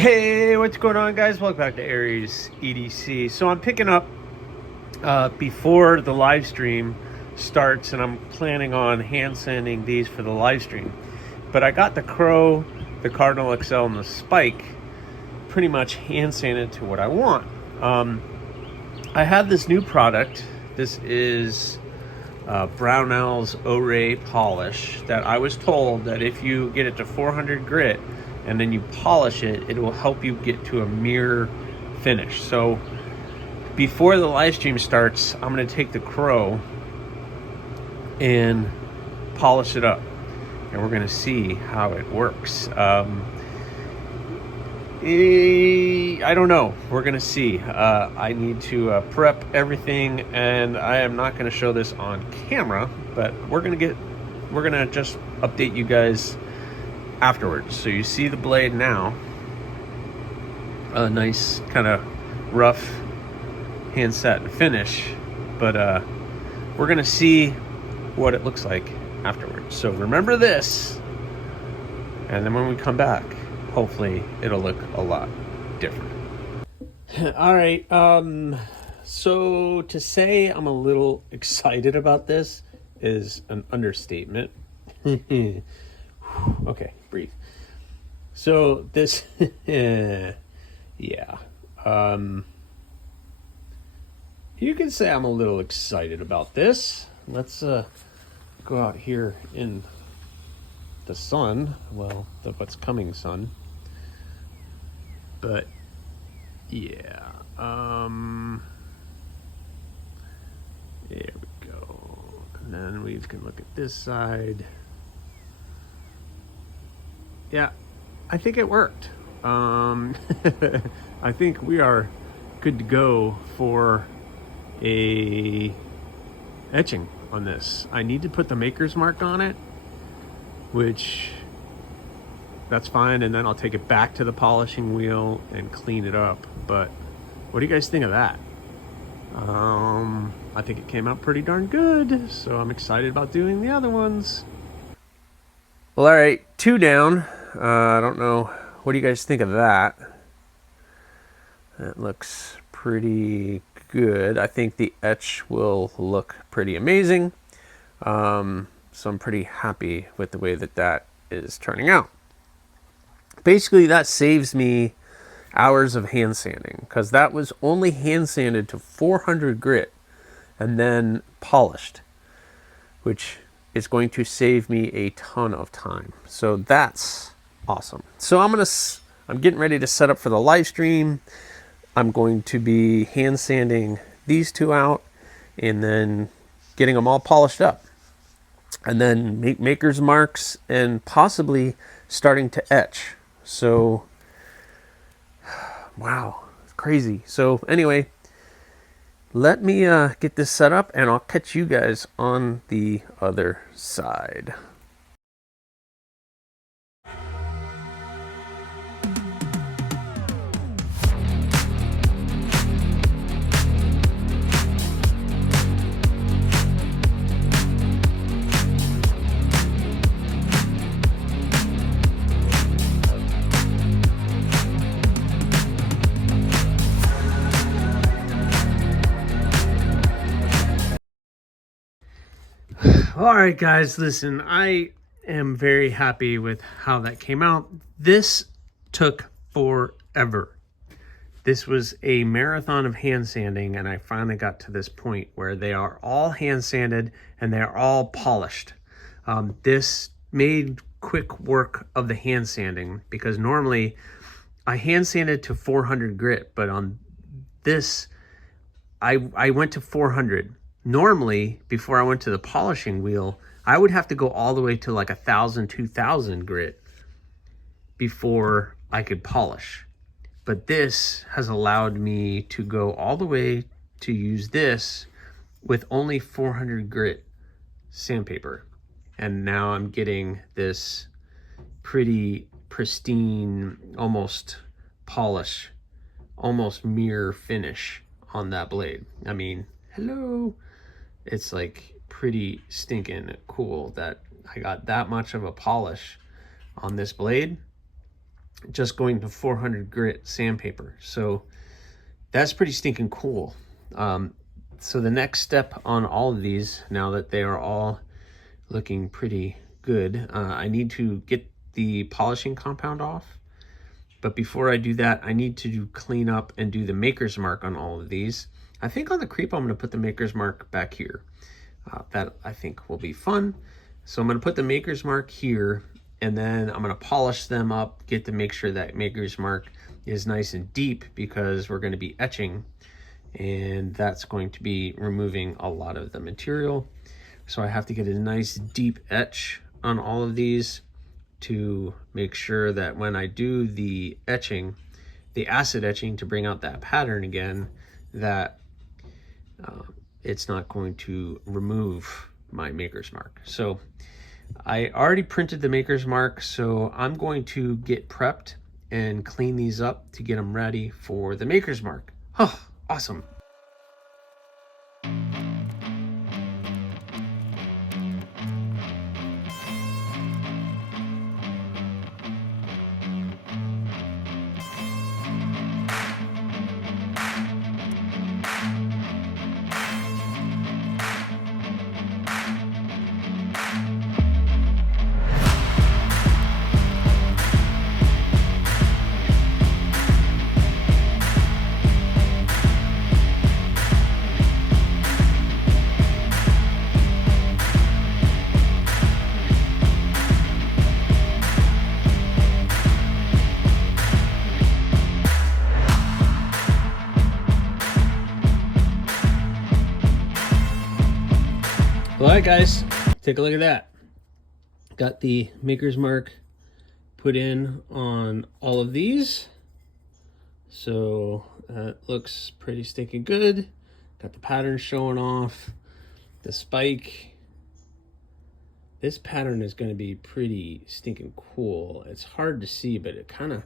Hey, what's going on, guys? Welcome back to AriesEDC. So I'm picking up before the live stream starts, and I'm planning on hand sanding these for the live stream. But I got the Crow, the Cardinal XL, and the Spike pretty much hand sanded to what I want. I have this new product. This is Brownell's O-Ray polish that I was told that if you get it to 400 grit and then you polish it, it will help you get to a mirror finish. So before the live stream starts, I'm going to take the Crow and polish it up, and we're going to see how it works. I don't know. We're going to see. I need to prep everything, and I am not going to show this on camera, but we're going to just update you guys afterwards. So you see the blade now, a nice kind of rough hand set and finish, but we're gonna see what it looks like afterwards. So remember this, and then when we come back, hopefully it'll look a lot different. All right, so to say I'm a little excited about this is an understatement. Okay, breathe. So this, yeah, you can say I'm a little excited about this. Let's go out here in the sun, well, the what's coming sun. But yeah, there we go. And then we can look at this side. Yeah, I think it worked. I think we are good to go for a etching on this. I need to put the maker's mark on it, which that's fine, and then I'll take it back to the polishing wheel and clean it up. But what do you guys think of that? I think it came out pretty darn good, so I'm excited about doing the other ones. Well, all right, 2 down. I don't know. What do you guys think of that? That looks pretty good. I think the etch will look pretty amazing. So I'm pretty happy with the way that that is turning out. Basically, that saves me hours of hand sanding, because that was only hand sanded to 400 grit and then polished, which is going to save me a ton of time. So that's awesome. So I'm getting ready to set up for the live stream. I'm going to be hand sanding these 2 out and then getting them all polished up, and then make maker's marks and possibly starting to etch. So wow, crazy. So anyway, let me get this set up, and I'll catch you guys on the other side. All right, guys, listen, I am very happy with how that came out. This took forever. This was a marathon of hand sanding, and I finally got to this point where they are all hand sanded and they're all polished. This made quick work of the hand sanding, because normally I hand sanded to 400 grit, but on this, I went to 400. Normally, before I went to the polishing wheel, I would have to go all the way to like 1,000, 2,000 grit before I could polish. But this has allowed me to go all the way to use this with only 400 grit sandpaper. And now I'm getting this pretty pristine, almost polish, almost mirror finish on that blade. I mean, hello. It's like pretty stinking cool that I got that much of a polish on this blade. just going to 400 grit sandpaper. So that's pretty stinking cool. So the next step on all of these, now that they are all looking pretty good, I need to get the polishing compound off. But before I do that, I need to clean up and do the maker's mark on all of these. I think on the creep, I'm going to put the maker's mark back here. That I think will be fun. So I'm going to put the maker's mark here, and then I'm going to polish them up, get to make sure that maker's mark is nice and deep, because we're going to be etching, and that's going to be removing a lot of the material. So I have to get a nice deep etch on all of these to make sure that when I do the etching, the acid etching to bring out that pattern again, that it's not going to remove my maker's mark. So I already printed the maker's mark, so I'm going to get prepped and clean these up to get them ready for the maker's mark. Oh, awesome. All right, guys, take a look at that. Got the maker's mark put in on all of these. So that looks pretty stinking good. Got the pattern showing off. The spike. This pattern is going to be pretty stinking cool. It's hard to see, but it kind of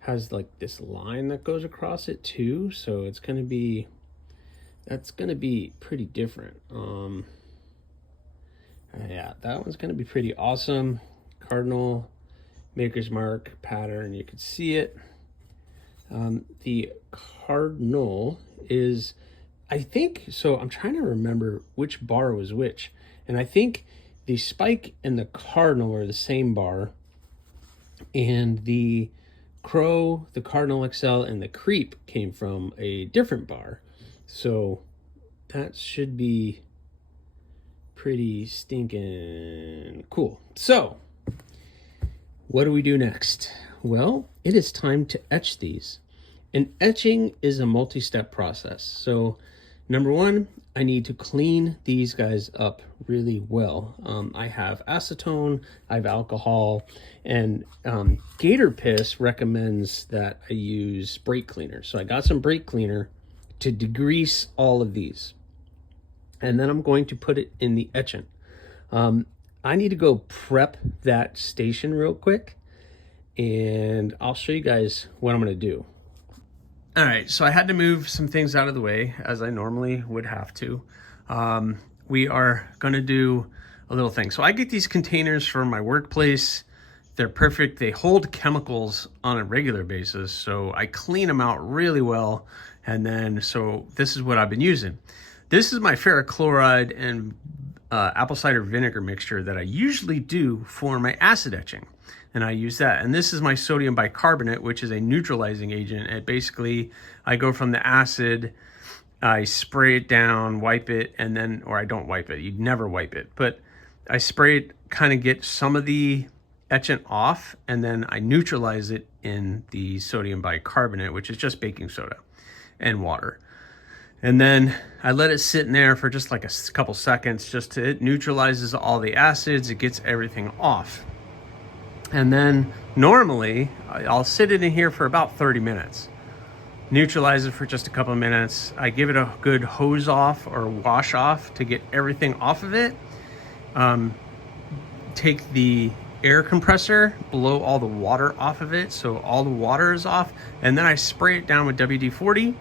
has like this line that goes across it too. So it's going to be, that's going to be pretty different. Yeah, that one's going to be pretty awesome. Cardinal maker's mark pattern, you can see it. The cardinal is, I think, so I'm trying to remember which bar was which. And I think the spike and the cardinal are the same bar. And the crow, the cardinal XL, and the creep came from a different bar. So that should be pretty stinking cool. So what do we do next? Well, it is time to etch these. And etching is a multi-step process. So number one, I need to clean these guys up really well. I have acetone, I have alcohol, and Gator Piss recommends that I use brake cleaner. So I got some brake cleaner to degrease all of these. And then I'm going to put it in the etchant. I need to go prep that station real quick, and I'll show you guys what I'm going to do. All right, so I had to move some things out of the way, as I normally would have to. We are going to do a little thing. So I get these containers from my workplace. They're perfect. They hold chemicals on a regular basis, so I clean them out really well. And then, so this is what I've been using. This is my ferric chloride and apple cider vinegar mixture that I usually do for my acid etching. And I use that. And this is my sodium bicarbonate, which is a neutralizing agent. It basically, I go from the acid, I spray it down, wipe it, and then, or I don't wipe it. You'd never wipe it. But I spray it, kind of get some of the etchant off, and then I neutralize it in the sodium bicarbonate, which is just baking soda and water. And then I let it sit in there for just like a couple seconds, it neutralizes all the acids, it gets everything off. And then normally I'll sit it in here for about 30 minutes, neutralize it for just a couple of minutes. I give it a good hose off or wash off to get everything off of it. Take the air compressor, blow all the water off of it so all the water is off, and then I spray it down with WD-40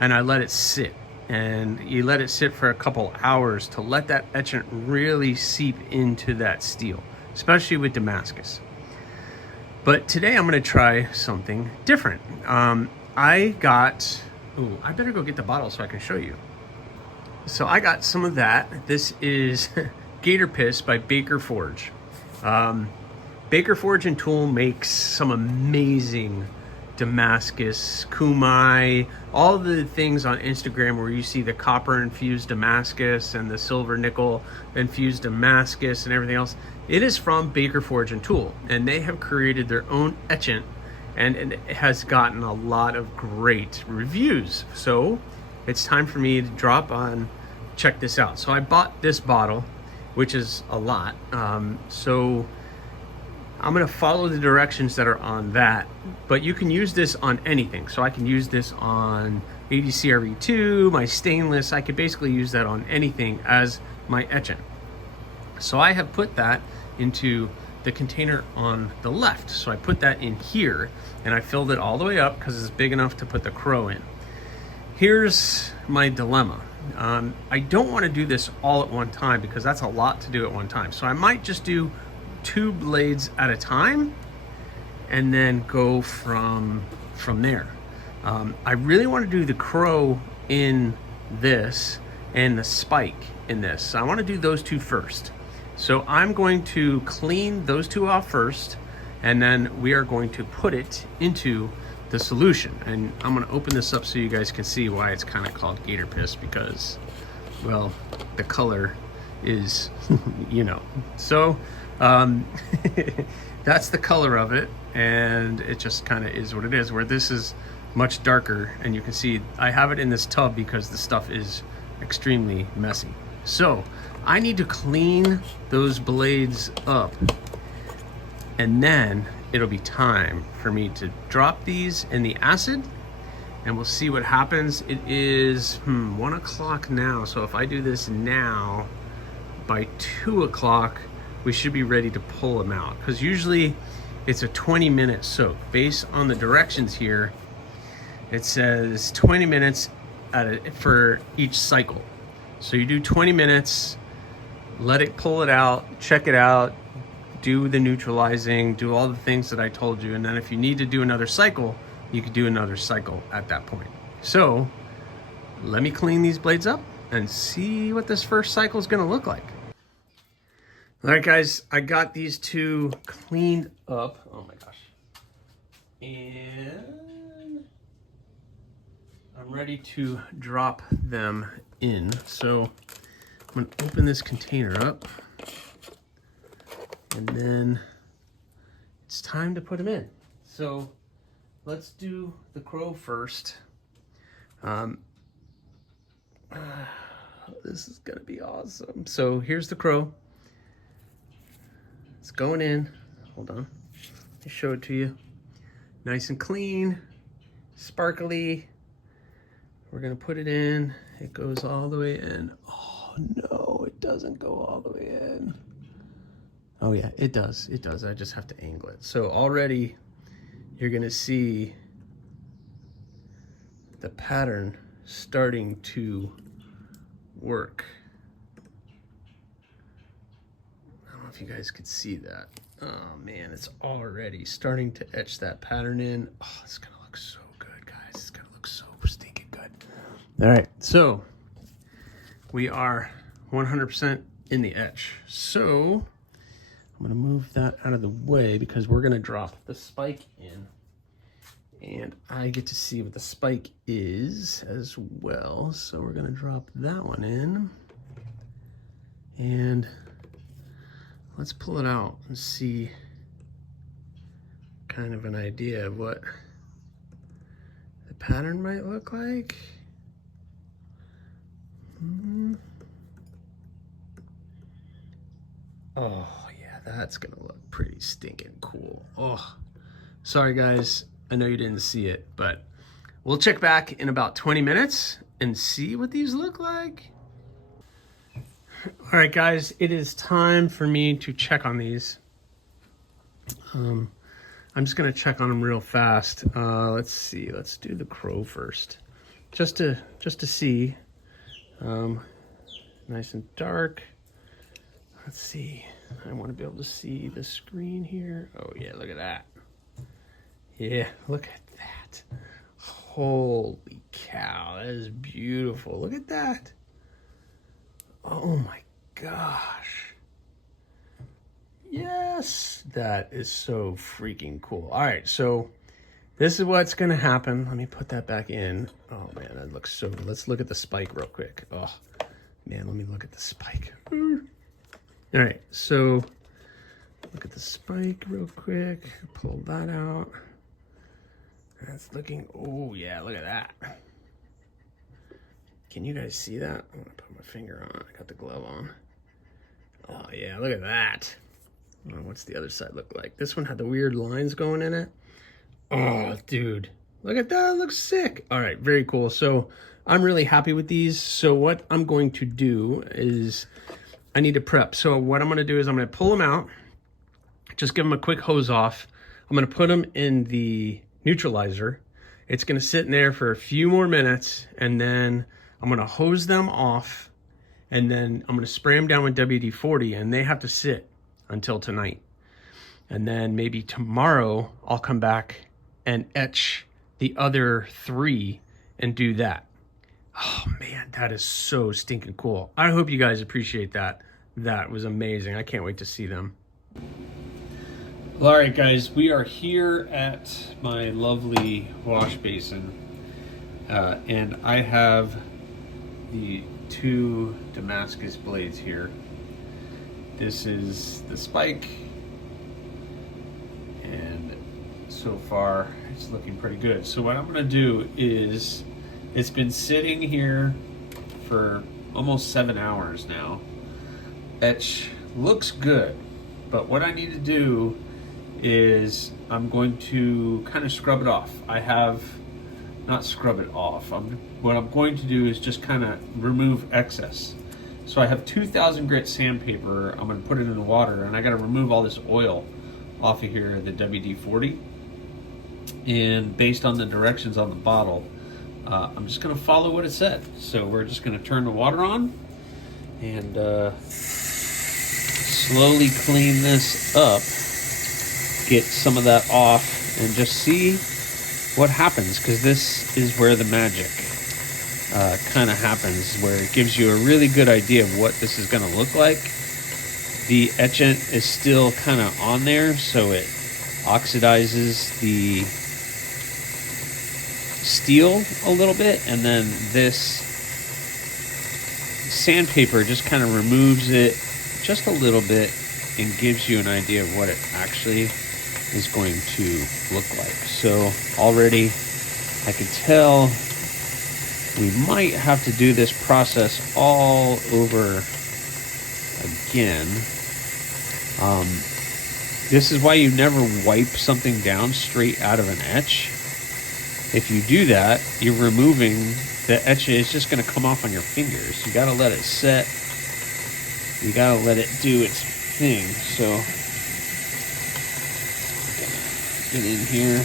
and I let it sit. And you let it sit for a couple hours to let that etchant really seep into that steel, especially with Damascus. But today I'm gonna try something different. I better go get the bottle so I can show you. So I got some of that. This is Gator Piss by Baker Forge. Baker Forge and Tool makes some amazing Damascus, Kumai, all the things on Instagram where you see the copper infused Damascus and the silver nickel infused Damascus and everything else. It is from Baker Forge and Tool, and they have created their own etchant, and it has gotten a lot of great reviews. So it's time for me to check this out. So I bought this bottle, which is a lot. So I'm gonna follow the directions that are on that, but you can use this on anything. So I can use this on ADCRV2, my stainless. I could basically use that on anything as my etchant. So I have put that into the container on the left. So I put that in here and I filled it all the way up because it's big enough to put the crow in. Here's my dilemma. I don't want to do this all at one time because that's a lot to do at one time. So I might just do 2 blades at a time and then go from there. I really want to do the crow in this and the spike in this. So I want to do those 2 first. So I'm going to clean those 2 off first, and then we are going to put it into the solution. And I'm going to open this up so you guys can see why it's kind of called Gator Piss, because, well, the color is, you know. So that's the color of it, and it just kind of is what it is, where this is much darker, and you can see I have it in this tub because the stuff is extremely messy. So I need to clean those blades up, and then it'll be time for me to drop these in the acid, and we'll see what happens. It is 1 o'clock now, so if I do this now, by 2 o'clock we should be ready to pull them out, because usually it's a 20-minute soak. Based on the directions here, it says 20 minutes for each cycle. So you do 20 minutes, let it pull it out, check it out, do the neutralizing, do all the things that I told you, and then if you need to do another cycle, you could do another cycle at that point. So let me clean these blades up and see what this first cycle is gonna look like. All right, guys, I got these 2 cleaned up. Oh my gosh. And I'm ready to drop them in. So I'm gonna open this container up, and then it's time to put them in. So let's do the crow first. This is gonna be awesome. So here's the crow. It's going in. Hold on, let me show it to you. Nice and clean, sparkly. We're gonna put it in. It goes all the way in. Oh no, it doesn't go all the way in. Oh yeah, it does, it does. I just have to angle it. So already you're gonna see the pattern starting to work. I don't know if you guys could see that. Oh man, it's already starting to etch that pattern in. Oh, it's gonna look so good, guys. It's gonna look so stinking good. All right, so we are 100% in the etch. So I'm gonna move that out of the way because we're gonna drop the spike in, and I get to see what the spike is as well. So we're gonna drop that one in, and let's pull it out and see kind of an idea of what the pattern might look like. Oh yeah, that's gonna look pretty stinking cool. Oh, sorry guys, I know you didn't see it, but we'll check back in about 20 minutes and see what these look like. All right guys, it is time for me to check on these. I'm just gonna check on them real fast. Let's see, let's do the crow first. Just to see. Nice and dark. Let's see, I want to be able to see the screen here. Oh yeah, look at that. Yeah, look at that. Holy cow, that is beautiful. Look at that. Oh my gosh. Yes, that is so freaking cool. All right, so this is what's gonna happen. Let me put that back in. Oh man, that looks so good. Let's look at the spike real quick. Oh man, let me look at the spike. All right, so look at the spike real quick. Pull that out. That's looking, oh yeah, look at that. Can you guys see that? I'm gonna put my finger on. I got the glove on. Oh yeah, look at that. Oh, what's the other side look like? This one had the weird lines going in it. Oh, dude, look at that. It looks sick. All right, very cool. So I'm really happy with these. So what I'm going to do is I need to prep. So what I'm gonna do is I'm gonna pull them out, just give them a quick hose off. I'm gonna put them in the neutralizer. It's gonna sit in there for a few more minutes, and then I'm gonna hose them off, and then I'm gonna spray them down with WD-40, and they have to sit until tonight. And then maybe tomorrow I'll come back and etch the other 3 and do that. Oh man, that is so stinking cool. I hope you guys appreciate that. That was amazing. I can't wait to see them. Well, all right, guys, we are here at my lovely wash basin, and I have the 2 Damascus blades here. This is the spike, and so far it's looking pretty good. So what I'm gonna do is, it's been sitting here for almost 7 hours now. Etch looks good, but what I need to do is I'm going to kind of scrub it off. Not scrub it off. What I'm going to do is just kind of remove excess. So I have 2000 grit sandpaper. I'm going to put it in the water, and I got to remove all this oil off of here, the WD-40. And based on the directions on the bottle, I'm just going to follow what it said. So we're just going to turn the water on and slowly clean this up. Get some of that off and just see what happens, because this is where the magic kind of happens, where it gives you a really good idea of what this is going to look like. The etchant is still kind of on there, so it oxidizes the steel a little bit, and then this sandpaper just kind of removes it just a little bit and gives you an idea of what it actually is going to look like. So already I can tell we might have to do this process all over again. This is why you never wipe something down straight out of an etch. If you do that, you're removing the etch. It's just going to come off on your fingers. You got to let it set. You got to let it do its thing. So get in here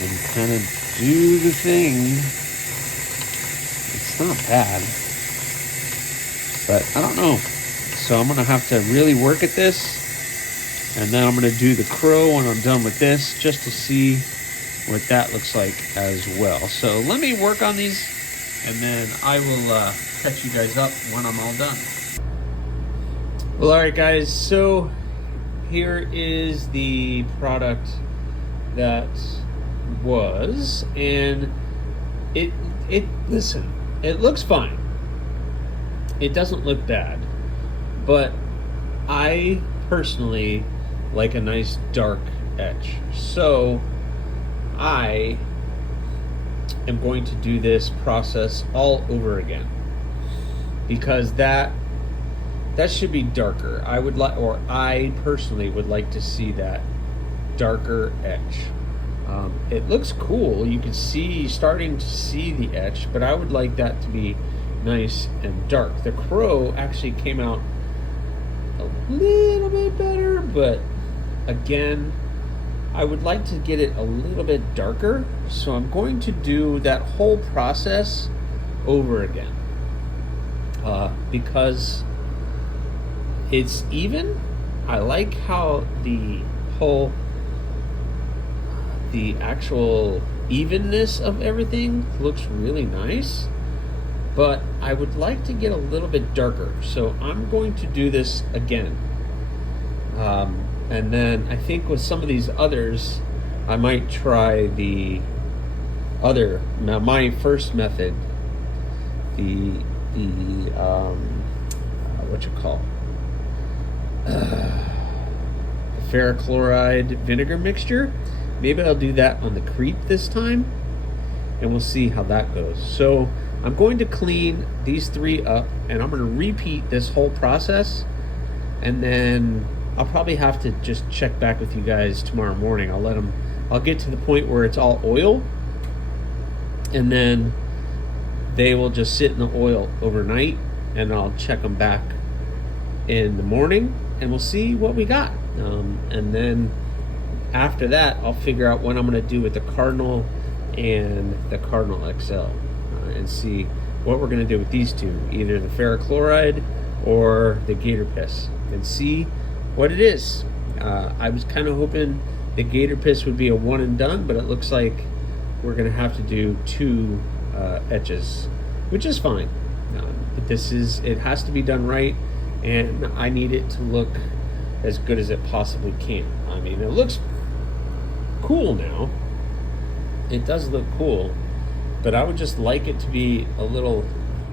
and kind of do the thing. It's not bad, but I don't know. So I'm gonna have to really work at this, and then I'm gonna do the crow when I'm done with this, just to see what that looks like as well. So let me work on these, and then I will catch you guys up when I'm all done. Well, all right, guys. So here is the product that was, and it listen, it looks fine. It doesn't look bad, but I personally like a nice dark etch. So I am going to do this process all over again, because that should be darker. I personally would like to see that darker etch. It looks cool. You can see, starting to see the etch, but I would like that to be nice and dark. The crow actually came out a little bit better, but again, I would like to get it a little bit darker. So I'm going to do that whole process over again, because it's even. I like how the whole the actual evenness of everything looks really nice, but I would like to get a little bit darker. So I'm going to do this again. And then I think with some of these others, I might try the other, now my first method, the what you call, ferrochloride vinegar mixture. Maybe I'll do that on the creep this time, and we'll see how that goes. So I'm going to clean these three up, and I'm going to repeat this whole process, and then I'll probably have to just check back with you guys tomorrow morning. I'll get to the point where it's all oil, and then they will just sit in the oil overnight, and I'll check them back in the morning, and we'll see what we got. And then after that, I'll figure out what I'm going to do with the Cardinal and the Cardinal XL, and see what we're going to do with these two, either the ferrochloride or the gator piss, and see what it is. I was kind of hoping the gator piss would be a one and done, but it looks like we're going to have to do two etches, which is fine. But it has to be done right, and I need it to look as good as it possibly can. I mean, it looks cool now. It does look cool, but I would just like it to be a little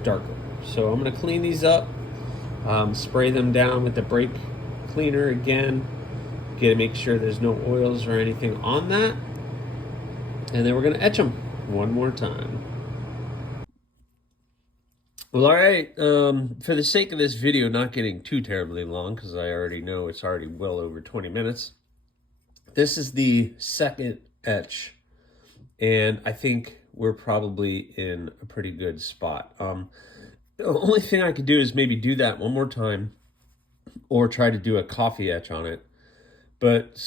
darker. So I'm going to clean these up, spray them down with the brake cleaner again, make sure there's no oils or anything on that, and then we're going to etch them one more time. Well, all right, for the sake of this video not getting too terribly long, because I already know it's already well over 20 minutes, this is the second etch, and I think we're probably in a pretty good spot. The only thing I could do is maybe do that one more time, or try to do a coffee etch on it. But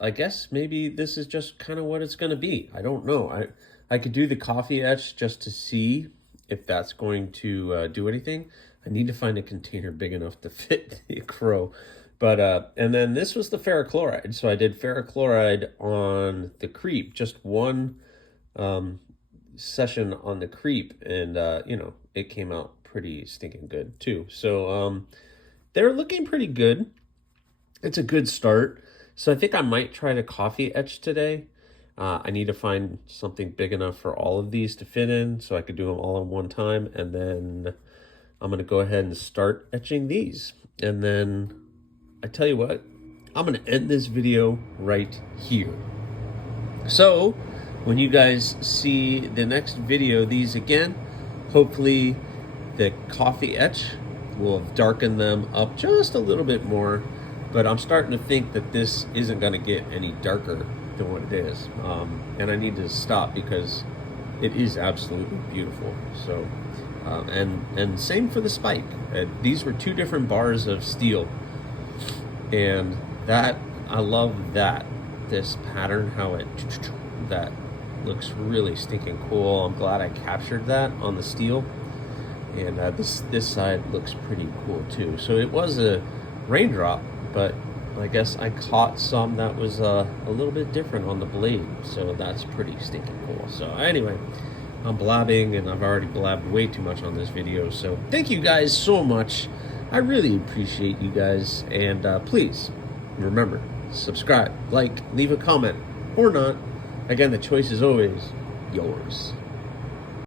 I guess maybe this is just kind of what it's going to be. I don't know. I could do the coffee etch just to see if that's going to do anything. I need to find a container big enough to fit the crow. But and then this was the ferrochloride. So I did ferrochloride on the creep, just one session on the creep, and you know, it came out pretty stinking good too. So they're looking pretty good. It's a good start. So I think I might try to coffee etch today. I need to find something big enough for all of these to fit in, so I could do them all at one time. And then I'm going to go ahead and start etching these. And then I tell you what, I'm going to end this video right here. So when you guys see the next video, these again, hopefully the coffee etch will have darkened them up just a little bit more. But I'm starting to think that this isn't going to get any darker than what it is. And I need to stop because it is absolutely beautiful. So, and same for the spike. These were two different bars of steel. And that, I love that. This pattern, how that looks really stinking cool. I'm glad I captured that on the steel. And this side looks pretty cool too. So it was a raindrop, but I guess I caught some that was a little bit different on the blade, so that's pretty stinking cool. So anyway, I'm blabbing, and I've already blabbed way too much on this video, so thank you guys so much. I really appreciate you guys, and please remember, subscribe, like, leave a comment, or not. Again, the choice is always yours.